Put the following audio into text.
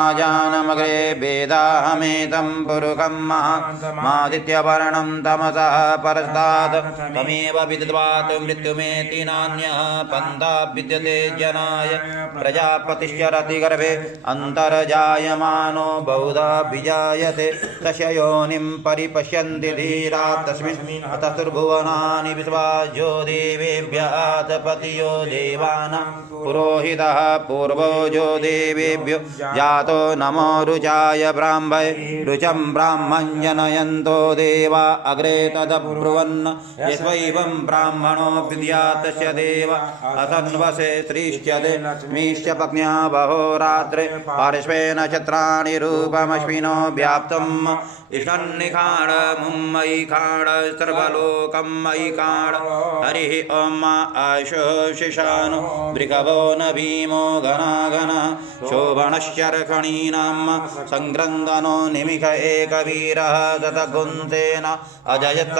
जानमग्रे वेदाहमेतं पुरुषं मादित्यवर्णं तमसः परस्तात् तमेव विदित्वात् मृत्युमेति नान्यः पन्था विद्यते जनाय प्रजापतिश्चरति गर्भे अन्तर्जायमानो बहुधा विजायते तस्य योनिं परिपश्यन्ति धीरा तस्मिन् ततुर्भुवनानि विश्वाज्यो देवेभ्यः पतियो देवानां पुरोहितः पूर्वजो देवेभ्यो जातो नमो रुचाय ब्राह्मणे रुचं ब्राह्मं जनयन्तो देवा अग्रे तदब्रुवन् यस्वैवं ब्राह्मणो विद्यात् तस्य देव असन्वसे श्रीश्चते लक्ष्मीश्च पत्न्या बहोरात्रे पार्श्वे नक्षत्राणि रूपमश्विनो व्याप्तम् ईशन्निखाण मुम्मयि खाण सर्वलोकं मयि खाण हरिः ॐ आशुशिशानो भृगवो न भीमो घनाघन शोभनश्चर्खणीनां संक्रन्दनो निमिष एकवीरः ततगुन्तेन अजयत्